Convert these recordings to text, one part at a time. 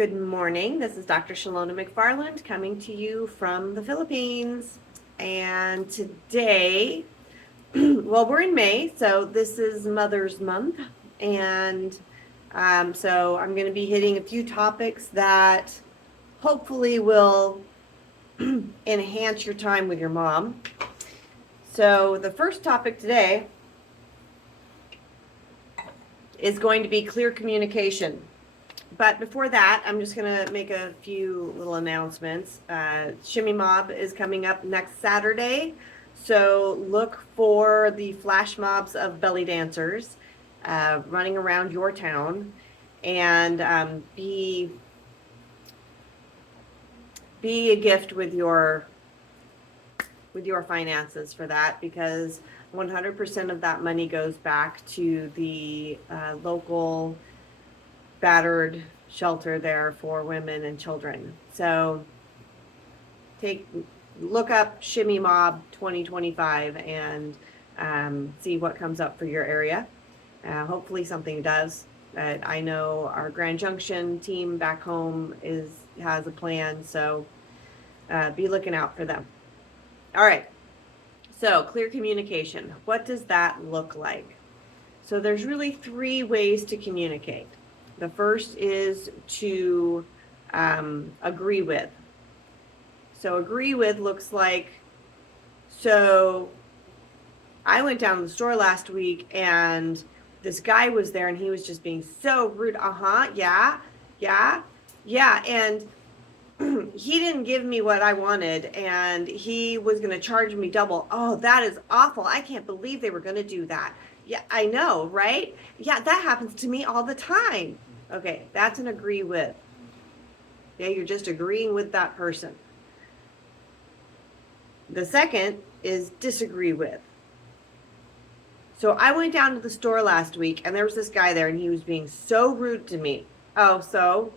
Good morning. This is Dr. Shalona McFarland coming to you from the Philippines. And today, well, we're in May, so this is Mother's Month. And so I'm going to be hitting a few topics that hopefully will enhance your time with your mom. So the first topic today is going to be clear communication. But before that, I'm just going to make a few little announcements. Shimmy Mob is coming up next Saturday. So look for the flash mobs of belly dancers running around your town, and be a gift with your finances for that, because 100% of that money goes back to the local battered shelter there for women and children. So look up Shimmy Mob 2025 and see what comes up for your area. Hopefully something does. I know our Grand Junction team back home has a plan, so be looking out for them. All right. So clear communication. What does that look like? So there's really 3 ways to communicate. The first is to agree with. So agree with looks like, so I went down to the store last week and this guy was there and he was just being so rude. Yeah. And he didn't give me what I wanted and he was going to charge me double. Oh, that is awful. I can't believe they were going to do that. Yeah, I know, right? Yeah, that happens to me all the time. Okay, that's an agree with. Yeah, you're just agreeing with that person. The second is disagree with. So I went down to the store last week and there was this guy there and he was being so rude to me. Oh, so?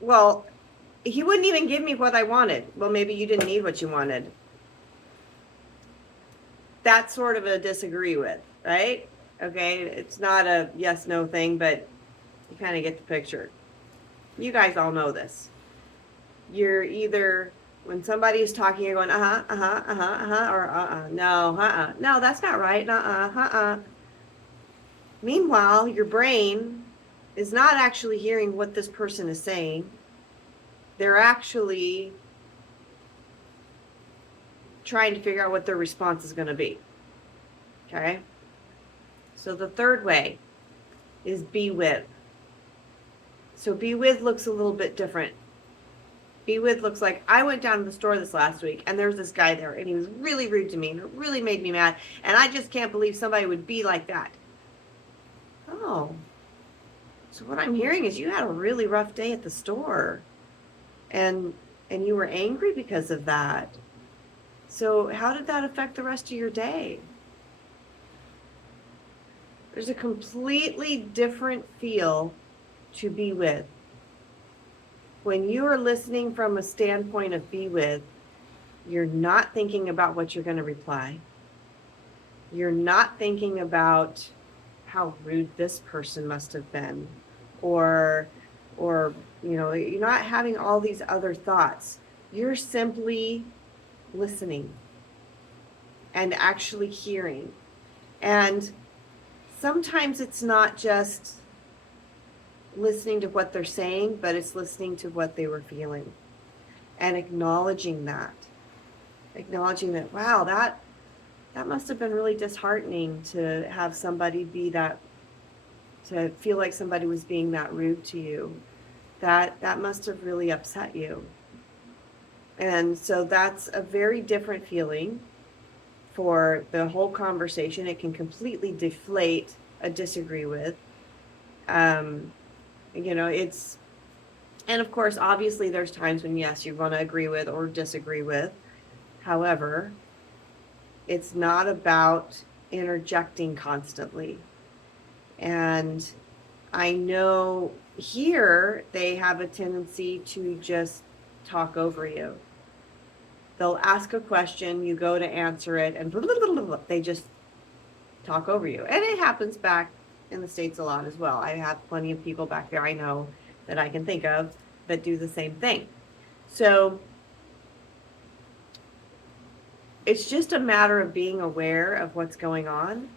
Well, he wouldn't even give me what I wanted. Well, maybe you didn't need what you wanted. That's sort of a disagree with, right? Okay, it's not a yes-no thing, but you kind of get the picture. You guys all know this. You're either, when somebody is talking, you're going, or no, that's not right, Meanwhile, your brain is not actually hearing what this person is saying. They're actually trying to figure out what their response is going to be. Okay? So the third way is be with. So be with looks a little bit different. Be with looks like, I went down to the store this last week and there was this guy there and he was really rude to me and it really made me mad. And I just can't believe somebody would be like that. Oh, so what I'm hearing is you had a really rough day at the store and you were angry because of that. So how did that affect the rest of your day? There's a completely different feel to be with. When you are listening from a standpoint of be with, you're not thinking about what you're going to reply. You're not thinking about how rude this person must have been, or you're not having all these other thoughts. You're simply listening and actually hearing. And sometimes it's not just listening to what they're saying, but it's listening to what they were feeling and acknowledging that, wow, that must have been really disheartening to have somebody be that, to feel like somebody was being that rude to you. That must have really upset you. And so that's a very different feeling for the whole conversation. It can completely deflate a disagree with. It's, and of course, obviously there's times when, yes, you're going to agree with or disagree with. However, it's not about interjecting constantly. And I know here they have a tendency to just talk over you. They'll ask a question, you go to answer it, and they just talk over you. And it happens back in the States a lot as well. I have plenty of people back there I know that I can think of that do the same thing. So it's just a matter of being aware of what's going on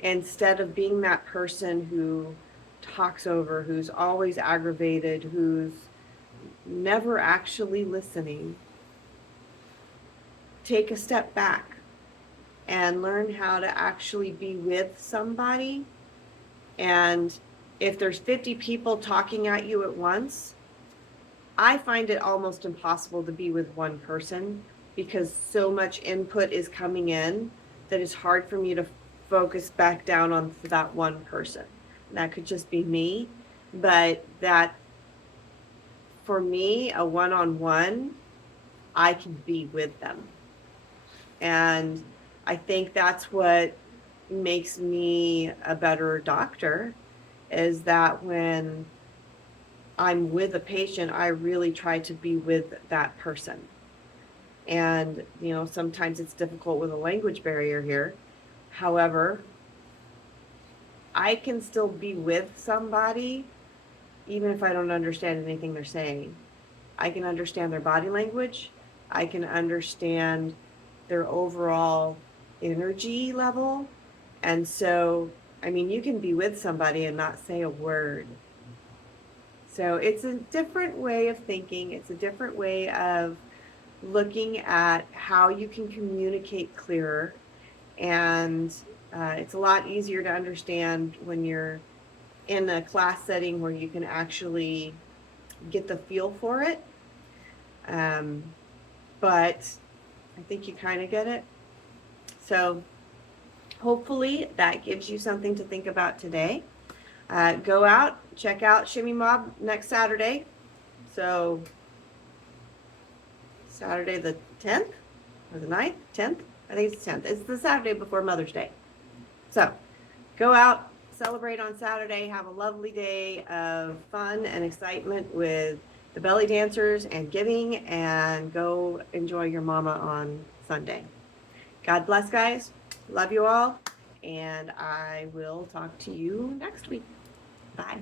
instead of being that person who talks over, who's always aggravated, who's never actually listening. Take a step back and learn how to actually be with somebody. And if there's 50 people talking at you at once, I find it almost impossible to be with one person because so much input is coming in that it's hard for me to focus back down on that one person. That could just be me, but that for me, a one-on-one, I can be with them. And I think that's what makes me a better doctor, is that when I'm with a patient, I really try to be with that person. And, sometimes it's difficult with a language barrier here. However, I can still be with somebody even if I don't understand anything they're saying. I can understand their body language. I can understand their overall energy level. And so, you can be with somebody and not say a word. So it's a different way of thinking. It's a different way of looking at how you can communicate clearer. And it's a lot easier to understand when you're in a class setting where you can actually get the feel for it. But I think you kind of get it. So hopefully that gives you something to think about today. Go out, check out Shimmy Mob next Saturday. So Saturday the 10th or the 9th, 10th? I think it's 10th. It's the Saturday before Mother's Day. So go out, celebrate on Saturday, have a lovely day of fun and excitement with the belly dancers and giving, and go enjoy your mama on Sunday. God bless, guys. Love you all. And I will talk to you next week. Bye.